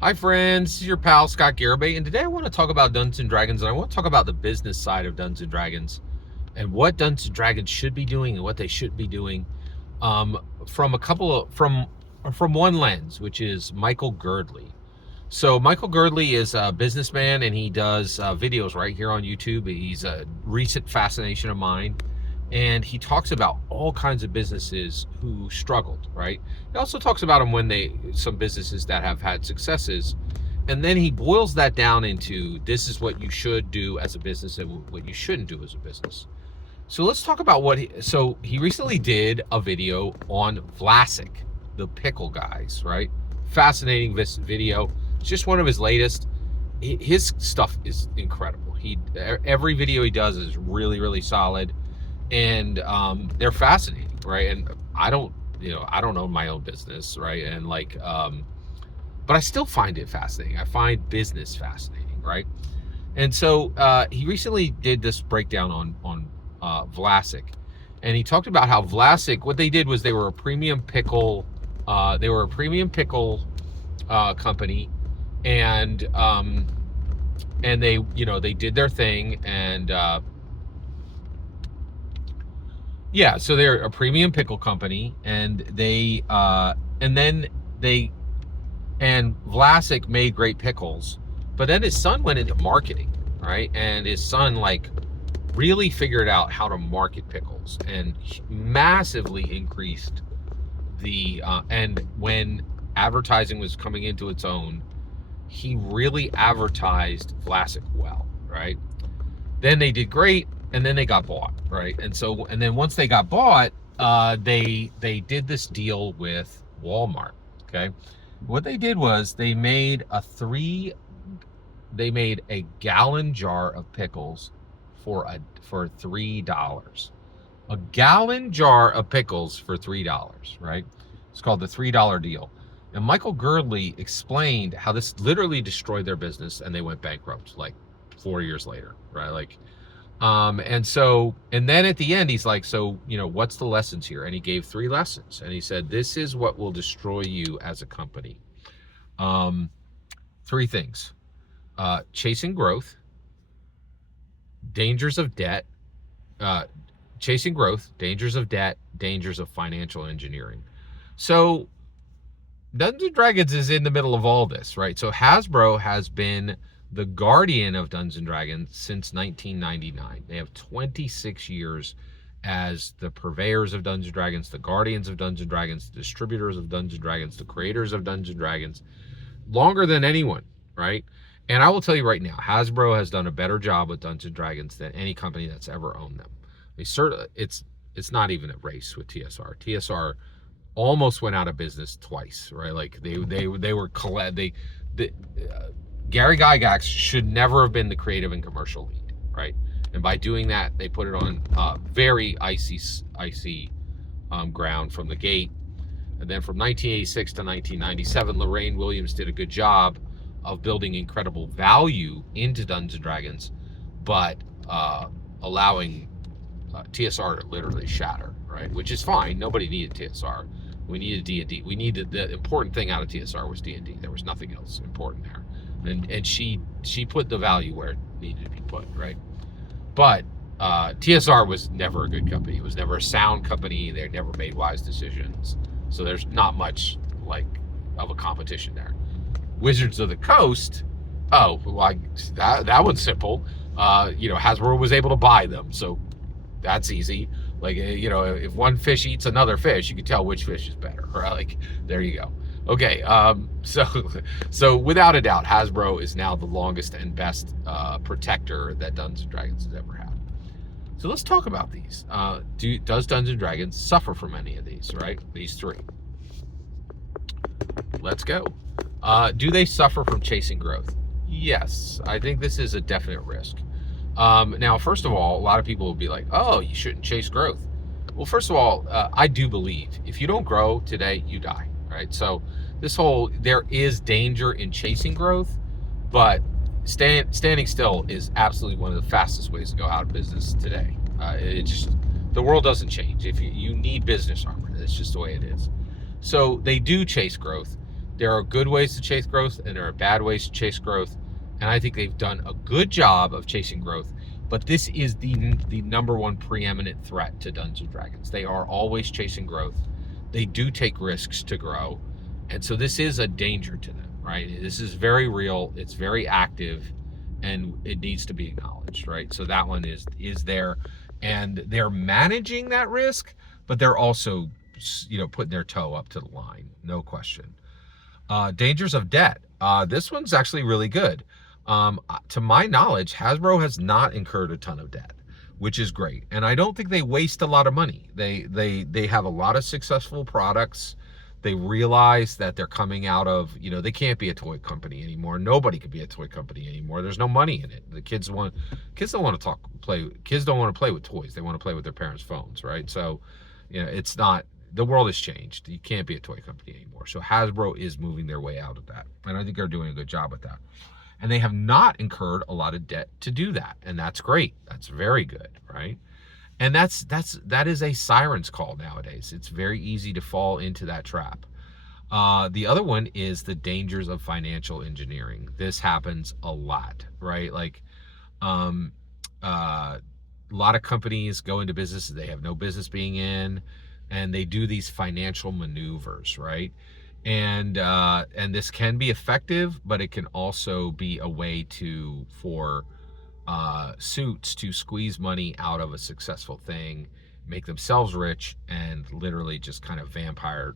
Hi friends, this is your pal Scott Garibay, and today I want to talk about Dungeons and Dragons, and I want to talk about the business side of Dungeons and Dragons, and what Dungeons and Dragons should be doing and what they shouldn't be doing, from a couple of from one lens, which is Michael Girdley. So Michael Girdley is a businessman, and he does videos right here on YouTube. He's a recent fascination of mine, and he talks about all kinds of businesses who struggled. Right. He also talks about them when some businesses that have had successes, and then he boils that down into this is what you should do as a business and what you shouldn't do as a business. So let's talk about he recently did a video on Vlasic, the pickle guys, right? Fascinating video. It's just one of his latest. His stuff is incredible. Every video he does is really, really solid, and they're fascinating, right? And I don't own my own business, right? And but I still find it fascinating. I find business fascinating, right? And so he recently did this breakdown on Vlasic, and he talked about how Vlasic, what they did was they were a premium pickle, company, and they did their thing, and yeah, so they're a premium pickle company, and and Vlasic made great pickles, but then his son went into marketing, right? And his son really figured out how to market pickles and massively increased and when advertising was coming into its own, he really advertised Vlasic well, right? Then they did great, and then they got bought, right? And then once they got bought, they did this deal with Walmart. Okay, what they did was they made a gallon jar of pickles for $3. A gallon jar of pickles for $3, right? It's called the $3 deal. And Michael Girdley explained how this literally destroyed their business, and they went bankrupt 4 years later, right? And then at the end, he's like, so, what's the lessons here? And he gave 3 lessons, and he said, this is what will destroy you as a company. 3 things: chasing growth, dangers of debt, chasing growth, dangers of debt, dangers of financial engineering. So Dungeons and Dragons is in the middle of all this, right? So Hasbro has been the guardian of Dungeons and Dragons since 1999. They have 26 years as the purveyors of Dungeons and Dragons, the guardians of Dungeons and Dragons, the distributors of Dungeons and Dragons, the creators of Dungeons and Dragons, longer than anyone, right? And I will tell you right now, Hasbro has done a better job with Dungeons and Dragons than any company that's ever owned them. It's not even a race with TSR. TSR almost went out of business twice, right? Gary Gygax should never have been the creative and commercial lead, right? And by doing that, they put it on very icy ground from the gate. And then from 1986 to 1997, Lorraine Williams did a good job of building incredible value into Dungeons and Dragons, but allowing TSR to literally shatter, right? Which is fine. Nobody needed TSR. We needed D&D. The important thing out of TSR was D&D. There was nothing else important there. And she put the value where it needed to be put, right? But TSR was never a good company. It was never a sound company. They never made wise decisions. So there's not much of a competition there. Wizards of the Coast, that one's simple. Hasbro was able to buy them, so that's easy. If one fish eats another fish, you can tell which fish is better, right? There you go. Okay, so without a doubt, Hasbro is now the longest and best protector that Dungeons and Dragons has ever had. So let's talk about these. Does Dungeons and Dragons suffer from any of these, right? These 3. Let's go. Do they suffer from chasing growth? Yes, I think this is a definite risk. Now, first of all, a lot of people will be like, oh, you shouldn't chase growth. Well, first of all, I do believe if you don't grow today, you die, right? So there is danger in chasing growth, but standing still is absolutely one of the fastest ways to go out of business today. The world doesn't change. If you need business armor, that's just the way it is. So they do chase growth. There are good ways to chase growth, and there are bad ways to chase growth. And I think they've done a good job of chasing growth. But this is the number one preeminent threat to Dungeons and Dragons. They are always chasing growth. They do take risks to grow, and so this is a danger to them, right? This is very real. It's very active, and it needs to be acknowledged, right? So that one is there, and they're managing that risk, but they're also, putting their toe up to the line, no question. Dangers of debt. This one's actually really good. To my knowledge, Hasbro has not incurred a ton of debt, which is great. And I don't think they waste a lot of money. They have a lot of successful products. They realize that they're coming out of, they can't be a toy company anymore. Nobody could be a toy company anymore. There's no money in it. The kids don't want to kids don't want to play with toys. They want to play with their parents' phones, right? So, it's not, the world has changed. You can't be a toy company anymore. So Hasbro is moving their way out of that. And I think they're doing a good job with that. And they have not incurred a lot of debt to do that. And that's great. That's very good, right? And that is a siren's call nowadays. It's very easy to fall into that trap. The other one is the dangers of financial engineering. This happens a lot, right? Like, a lot of companies go into business they have no business being in, and they do these financial maneuvers, right? And this can be effective, but it can also be a way for suits to squeeze money out of a successful thing, make themselves rich, and literally just kind of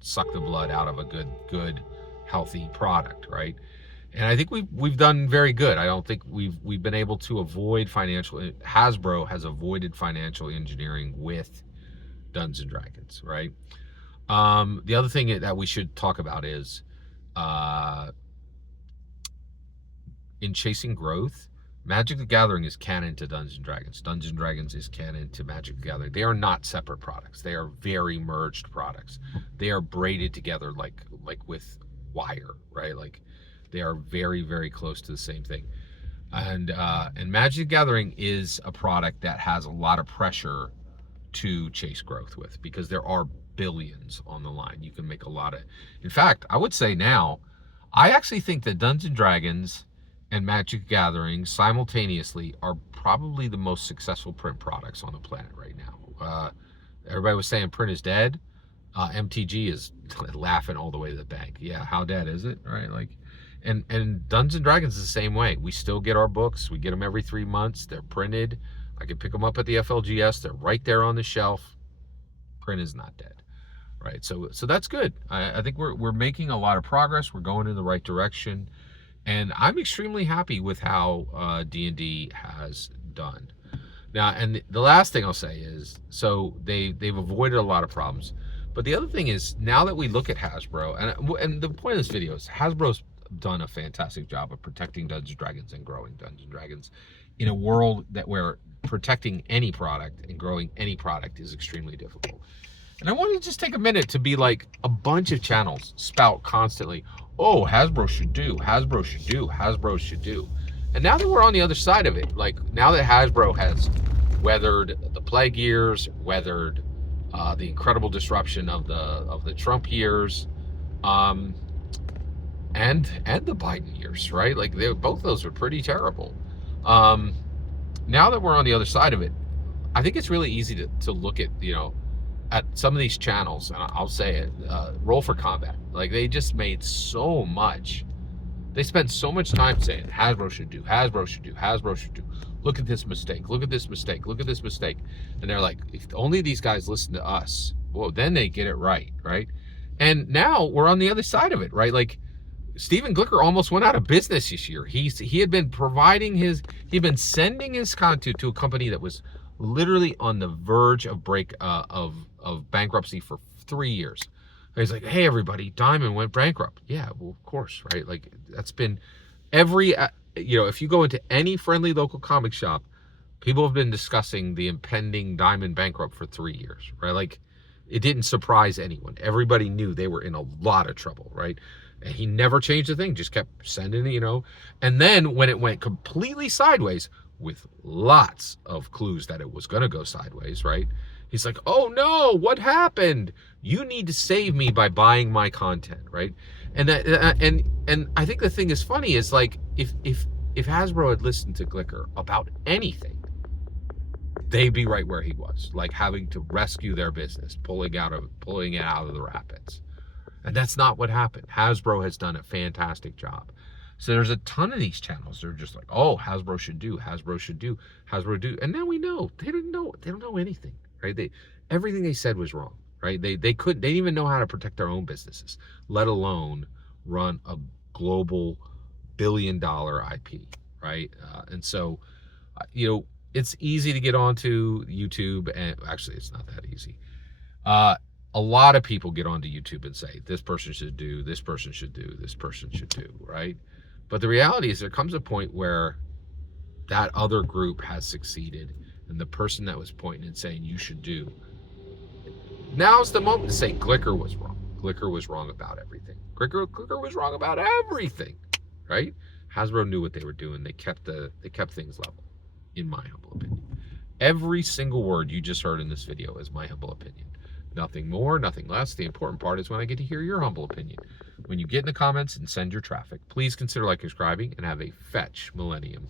suck the blood out of a good healthy product, right? And I think we've done very good. I don't think we've been able to avoid Hasbro has avoided financial engineering with Dungeons and Dragons, right? The other thing that we should talk about is in chasing growth, Magic the Gathering is canon to Dungeons and Dragons. Dungeons and Dragons is canon to Magic the Gathering. They are not separate products. They are very merged products. They are braided together like with wire, right? Like they are very, very close to the same thing. And Magic the Gathering is a product that has a lot of pressure to chase growth with, because there are billions on the line. You can make a lot of, in fact, I would say now, I actually think that Dungeons and Dragons and Magic the Gathering simultaneously are probably the most successful print products on the planet right now. Everybody was saying print is dead. MTG is laughing all the way to the bank. Yeah, how dead is it, right? Like, and Dungeons and Dragons is the same way. We still get our books. We get them every 3 months. They're printed. I can pick them up at the FLGS. They're right there on the shelf. Print is not dead, right? So that's good. I think we're making a lot of progress. We're going in the right direction, and I'm extremely happy with how D&D has done. Now, and the last thing I'll say is, so they've avoided a lot of problems, but the other thing is, now that we look at Hasbro, and the point of this video is Hasbro's done a fantastic job of protecting Dungeons and Dragons and growing Dungeons and Dragons in a world where protecting any product and growing any product is extremely difficult. And I want to just take a minute to be like, a bunch of channels spout constantly, oh, Hasbro should do, Hasbro should do, Hasbro should do. And now that we're on the other side of it, like now that Hasbro has weathered the plague years, weathered the incredible disruption of the Trump years, and the Biden years, right? Like both those were pretty terrible. Now that we're on the other side of it, I think it's really easy to look at, at some of these channels, and I'll say it, Roll for Combat. Like they just made so much. They spent so much time saying Hasbro should do, Hasbro should do, Hasbro should do. Look at this mistake, look at this mistake, look at this mistake. And they're like, if only these guys listen to us, well, then they get it right, right? And now we're on the other side of it, right? Like Stephen Glicker almost went out of business this year. He had been he'd been sending his content to a company that was literally on the verge of of bankruptcy for 3 years. And he's like, hey everybody, Diamond went bankrupt. Yeah, well of course, right? Like that's been every if you go into any friendly local comic shop, people have been discussing the impending Diamond bankrupt for 3 years, right? Like it didn't surprise anyone. Everybody knew they were in a lot of trouble, right? And he never changed a thing, just kept sending, And then when it went completely sideways, with lots of clues that it was going to go sideways, right? He's like, oh no, what happened? You need to save me by buying my content, right? And and I think the thing is funny is like if Hasbro had listened to Glicker about anything, they'd be right where he was, like having to rescue their business, pulling it out of the rapids. And that's not what happened. Hasbro has done a fantastic job. So there's a ton of these channels. They're just like, oh, Hasbro should do, Hasbro do. And now we know they didn't know. They don't know anything, right? Everything they said was wrong, right? They didn't even know how to protect their own businesses, let alone run a global billion-dollar IP, right? And so, it's easy to get onto YouTube, and actually, it's not that easy. A lot of people get onto YouTube and say, this person should do, this person should do, this person should do, right? But the reality is there comes a point where that other group has succeeded, and the person that was pointing and saying you should do, now's the moment to say Glicker was wrong. Glicker was wrong about everything. Glicker was wrong about everything, right? Hasbro knew what they were doing. They kept things level, in my humble opinion. Every single word you just heard in this video is my humble opinion. Nothing more, nothing less. The important part is when I get to hear your humble opinion. When you get in the comments and send your traffic, please consider subscribing, and have a fetch millennium.